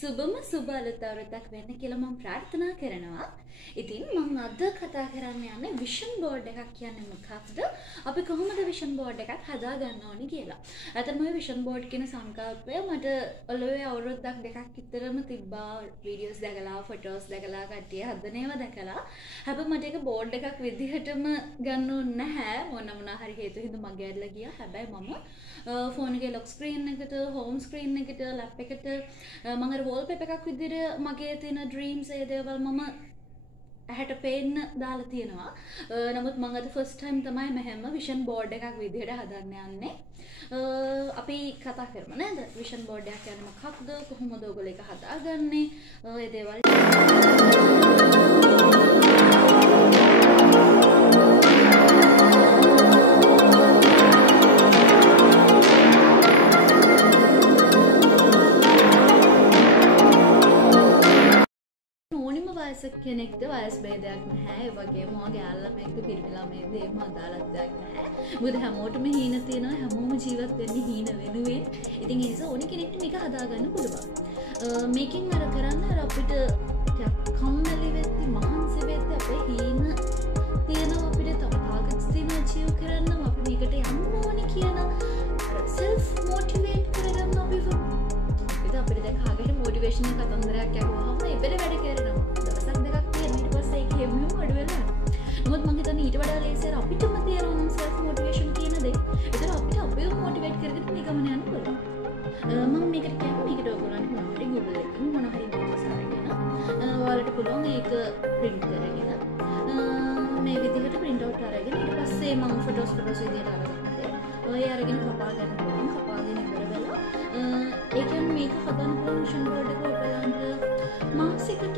සුබම සුබ අලුත් අවුරුද්දක් වෙන්න කියලා මම ප්‍රාර්ථනා කරනවා. ඉතින් මම අද කතා කරන්න යන්නේ විෂන් බෝඩ් එකක් කියන්නේ මොකක්ද? අපි කොහොමද විෂන් බෝඩ් එකක් හදා ගන්න ඕනි කියලා. අතන මේ විෂන් බෝඩ් කියන සංකල්පය මට ඔළුවේ අවුරුද්දක් දෙකක් විතරම තිබ්බා. වීඩියෝස් දැකලා, ෆොටෝස් දැකලා, කට්ටිය හදන ඒවා දැකලා. හැබැයි මට ඒක බෝඩ් එකක් විදිහටම ගන්න ඕනේ නැහැ. මොනවා හරි හේතු හින්දා මගේ ඇදලා ගියා. හැබැයි මම ෆෝන් එකේ ලොක් ස්ක්‍රීන් එකට, හෝම් ස්ක්‍රීන් එකට, ලැප් එකට මම අර වෝල්පේපර් එකක් විදිහට මගේ තියෙන ඩ්‍රීම්ස් ඒ දේවල් මම ඇහැට පේන්න දාලා තියෙනවා. නමුත් මම අද ෆස්ට් ටයිම් තමයි මෙහෙම විෂන් බෝඩ් එකක් විදිහට හදන්න යන්නේ. අපි කතා කරමු නේද? විෂන් බෝඩ් එකක් කියන්නේ මොකක්ද? කොහොමද ඔයගොල්ලෝ ඒක හදාගන්නේ? ඒ දේවල් කෙනෙක්ට වයස් බේදයක් නැහැ. ඒ වගේම ඔයගේ යාළුවෙක්ද පිරිමිලාමේද එහෙම අදාළත්වයක් නැහැ. මොකද හැමෝටම හීන තියෙනවා. හැමෝම ජීවත් වෙන්නේ හීන වෙනුවෙන්. ඉතින් ඒ නිසා ඕනි කෙනෙක්ට මේක හදාගන්න පුළුවන්. මේකෙන් අර කරන්න අර අපිට කම්මැලි වෙද්දි මහන්සි වෙද්දි අපේ හීන තියෙනවා අපිට තව ටාගට්ස් තියෙනවා අචීව් කරන්න. අපි මේකට යන්න ඕනි කියන සෙල්ෆ් මොටිවේට් කරගන්න අපිට දැන් කාගෙට මොටිවේෂන් එක කතන්දරයක් යවුවාම ඒ පෙර වැඩ කරනවා. නමුත් මම හිතන්නේ ඊට වඩා ලේසියෙන් අපිටම තියෙනවා නම් self motivation කියන දේ. ඒතර අපිට අපිව motivate කරගෙන මේ ගමන යන්න පුළුවන්. මම මේකට කියන්නේ මේකට ඔයගොල්ලන්ට මොනවා හරි Google එකකින් මොනවා හරි images අරගෙන ඔයාලට පුළුවන් ඒක print කරගෙන මේ විදිහට print out අරගෙන ඊට පස්සේ මම photos විදිහට අරගත්තා. ඔය අරගෙන කපා ගන්න පුළුවන්. කපාගෙන ඉවර වෙලා ඒ කියන්නේ මේක හදන්න පුළුවන් vision board එක ඔයගොල්ලන්ට මාසෙකට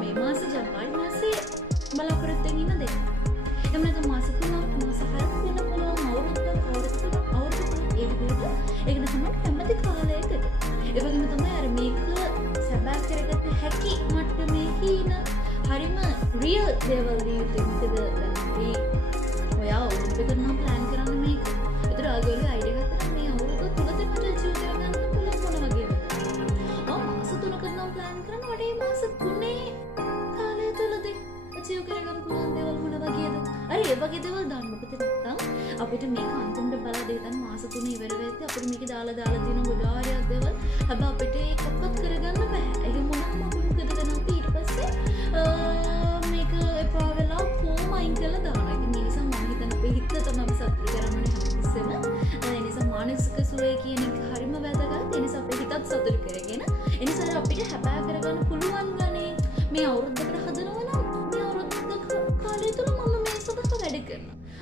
මේ මාස ජනවාරි මාසේ බලාපොරොත්තු වෙන්න දෙන්න. එහෙම නැත්නම් මාස 3ක් මාස 6ක් වෙන පුළුවන් අවුරුද්දක් ඒ විදිහට ඒක තමයි හැමති කාලයකට. ඒ වගේම තමයි අර මේක සබෑ කරගත්ත හැකි මට්ටමේ හින හරිම රියල් දේවල් දියුතු මොකද දැන් අපි ඔයා අවුරුද්දකට නම් ප්ලෑන් කරන්න මේක. ඒතර ආගොල්ලෝ අයිඩියා ගත්තා මේ අවුරුද්ද තුනද මට අචීව් කරගන්න පුළුවන් මොන වගේද? මාස 3කට නම් ප්ලෑන් කරන්න වඩේ මාස 3 අචීව් කරගන්න පුළුවන් දේවල් මොන වගේද? අර ඒ වගේ දේවල් දාන්න මොකද නැත්තම් අපිට මේක අන්තිමට බලා දෙන්න මාස 3 ඉවර වෙද්දී අපිට මේක දාලා තියෙන ගොඩාරියක් දේවල් හැබැයි අපිට ඒකක්වත් කරගන්න බෑ. ඒක මොනක්ම අපිට කරගන්න අපි ඊට පස්සේ මේක එපා වෙලා කොහොම අයින් කරලා දානවා. ඉතින් ඒ නිසා මම හිතන්නේ අපේ හිත තමයි අපි සතුට කරන්නේ හැමතිස්සෙම. ඒ නිසා මානසික සුවය කියන එක හරිම වැදගත්. ඒ නිසා අපේ හිතත් සතුට කරගෙන ඒ නිසා අපිට හැබෑ කරගන්න පුළුවන් ගන්නේ මේ අවුරුද්දකට හදනවා නම්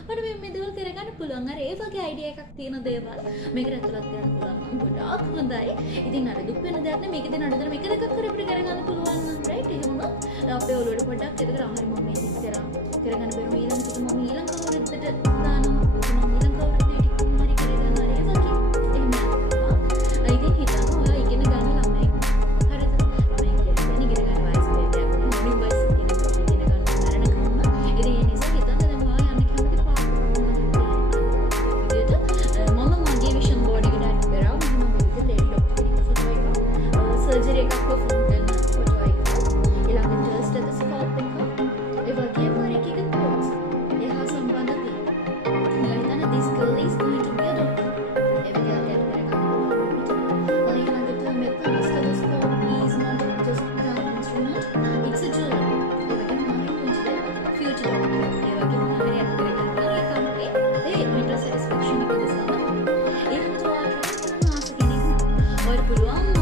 මට මේ දේවල් කරගන්න පුළුවන්. අර ඒ වගේ අයිඩියා එකක් තියෙන දේවල් මේකට ඇතුළත් කරන්න පුළුවන් නම් ගොඩාක් හොඳයි. ඉතින් අර දුක් වෙන දෙයක් නේ මේකෙන් අඩුතර මේක දෙකක් කරපිට කරගන්න පුළුවන් නම් රයිට්. එහෙම අපේ ඔළුවට පොඩ්ඩක් එතකොට හරි මම මේක කරගන්න බැරි ඊළඟට මම ඊළඟ අවුරුද්දට දානවා. මම ඊළඟ අවුරුද්දේ ටික හරි කරගන්න අර ඒ වගේ. එහෙම නෑ. ඉතින් හිතන්න ඔයා ඉගෙන ගන්න ළමයි. හරිද? ළමයි කියන්නේ ඉගෙන ගන්න වයස දෙයක්. මුලින් වයස ඉගෙන ගන්න මරණකම්ම. ඉතින් ඒ නිසා හිතන්න දැන් ඔයා යන්න කැමති सर्जरी का फॉर्म करना फोटो आएगा इलाका जस्ट स्टोप पे ये वगैरह पर एक एक कोर्स ये हा संबंध है निगलता ना this girl is going to be a doctor ये वगैरह क्या करेगा और ये ना तो method stethoscope is not just an instrument it's a tool ये वगैरह हमारे कुछ फ्यूचर ये वगैरह हमारे याद करेगा ये काम पे ये मेंटल सैटिस्फैक्शन के लिए सब ये हम जो आ रहा है ना सके नहीं और पुलवामा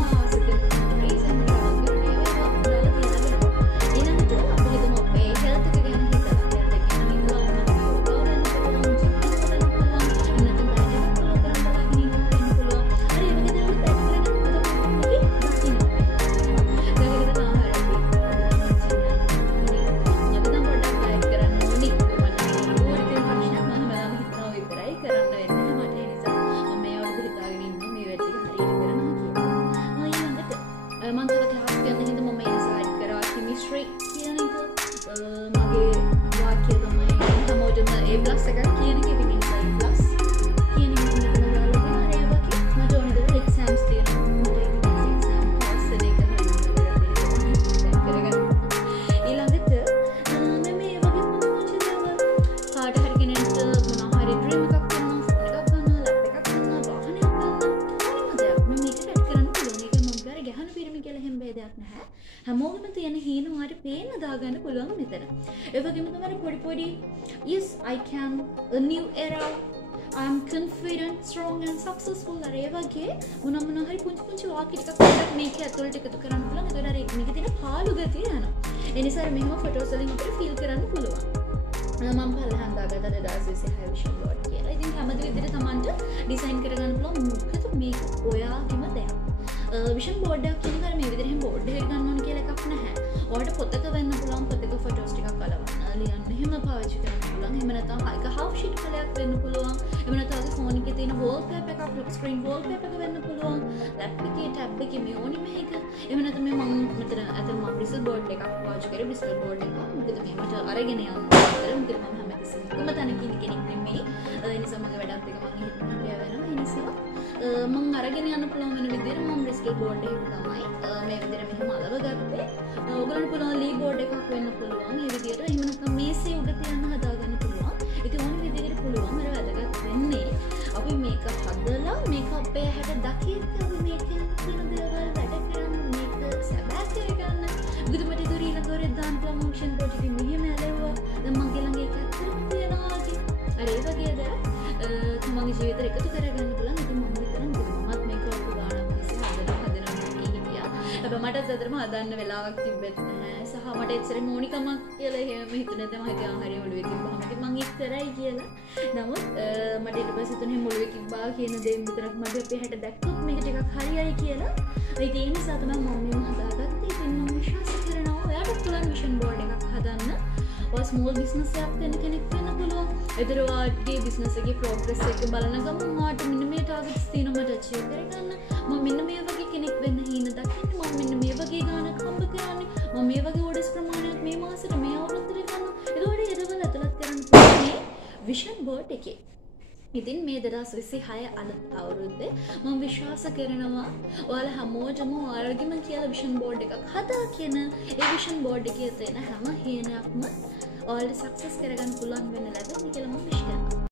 වගේ දෙයක් නැහැ. හැමෝගෙම තියෙන හීන ඔයාලට පේන්න දාගන්න පුළුවන් මෙතන. ඒ වගේම තමයි පොඩි yes I can a new era I am confident strong and successful අර ඒ වගේ මොන හරි පුංචි වාක්‍ය ටිකක් පොඩ්ඩක් මේක ඇතුළට එකතු කරන්න පුළුවන්. ඒතකොට අර මේකේ තියෙන පාළු ගතිය යනවා. ඒ නිසා මෙහෙම ෆොටෝස් වලින් අපිට ෆීල් කරන්න පුළුවන්. මම පල්ලෙහාන් දාගත්ත 2026 විෂන් බෝඩ් කියලා. ඉතින් හැමදෙ විදිහට Tamanට ඩිසයින් කරගන්න පුළුවන්. මොකද මේක ඔයාගෙම දෙයක්. විෂන් බෝඩ් එකක් කියන එක මේ විදිහට එහෙම බෝඩ් එකකට ගන්න ඕන කියලා එකක් නැහැ. ඔයාලට පොතක වෙන්න පුළුවන්. පොතක ෆොටෝස් ටිකක් අලවන්න ලියන්න එහෙම පාවිච්චි කරන්න පුළුවන්. එහෙම නැත්නම් එක half sheet කලයක් වෙන්න පුළුවන්. එහෙම නැත්නම් ෆෝන් එකේ තියෙන wallpaper එකක් lock screen wallpaper එක වෙන්න පුළුවන්. laptop එකේ tab එකේ මේ ඕනි මේක. එහෙම නැත්නම් මම මෙතන අතන මම bristol board එකක් පාවිච්චි කරේ bristol board එක. මොකද මේ මට අරගෙන යන්න බැහැ. මොකද මම හැමතිස්සෙම කොහොම තැනකින් කෙනෙක් නෙමෙයි. ඒ නිසා මගේ වැඩත් එක මම හිතන්න වෙනවා. ඒ නිසා මම අරගෙන යන්න පුළුවන් වෙන විදිහට මම bristol board එකක තමයි මේ විදිහට මෙහෙම අලව ගත්තේ. ඔයගොල්ලන්ට පුළුවන් lee board එකක් වෙන්න පුළුවන්. මේ විදිහට එහෙම නැත්නම් මේසේ උඩ තියන්න හදාගන්න පුළුවන්. ඉතින් ඕන විදිහකට පුළුවන්. අර වැදගත් වෙන්නේ අපි මේක හදලා මේක අපේ හැට දකින්න අපි මේක කියන දේවල් වැඩ කරන්න මේක සබෑ කරගන්න. මොකද මට ඒක ඊළඟවරේ දාන්න පුළුවන් ඔප්ෂන් බෝඩ් එකේ මෙහෙම ඇලෙවුවා. දැන් මගේ ළඟ ඒක ඇත්තටම තියෙනවා කියලා. අර ඒ වගේ දේ තමන්ගේ ජීවිතේට එකතු කරගන්න පුළුවන්. ඉතින් මම හිතනවා මමත් මේක ඔක්කොම ගානක් විශ්ස හදනවා හිටියා. හැබැයි මටත් අතරම හදන්න වෙලාවක් තිබෙත් නැහැ. සහ මට එච්චරම ඕනිකමක් කියලා එහෙම හිතුනේ නැත්නම් මම හිතුවා හරිය ඔළුවේ තිබ්බහම ඉතින් මං ඉස්සරයි කියලා. නමුත් මට ඊට පස්සේ තුනේ මොළුවේ තිබ්බා කියන දේ විතරක් මට අපේ හැට දැක්කොත් මේක ටිකක් හරියයි කියලා. ඒ නිසා තමයි මම මේව හදාගත්තේ. ඉතින් මම විශ්වාස කරනවා ඔයාලට පුළුවන් විෂන් බෝඩ් එකක් හදන්න. ඔය ස්මෝල් බිස්නස් එකක් කරන කෙනෙක් වෙන්න පුළුවන්. ඒතර ඔයාගේ බිස්නස් එකේ ප්‍රෝග්‍රස් එක බලන ගමන් ඔයාට මෙන්න මේ ටාගට්ස් තියෙනවා මට අචීව් කරගන්න. මම මෙන්න මේ වගේ කෙනෙක් වෙන්න හීන දකින්න. මම මෙන්න මේ වගේ ගානක් හම්බ කරන්නේ. මම මේ වගේ ඕඩර්ස් ප්‍රමාණයක් මේ මාසෙට මේ අවුරුද්දට ගන්නවා. ඒතකොට ඒදවල ඇතුළත් කරන්න පුළුවන් මේ විෂන් බෝඩ් එකේ. ඉතින් මේ 2026 අලුත් අවුරුද්දේ මම විශ්වාස කරනවා ඔයාලා හැමෝටම ඔයාලගෙම කියලා විෂන් බෝඩ් එකක් හදාගෙන ඒ විෂන් බෝඩ් එකේ තියෙන හැම හේනයක්ම ඔයාලට සක්සස් කරගන්න පුළුවන් වෙන්න ලැබෙන්න කියලා මම විශ්වාස කරනවා.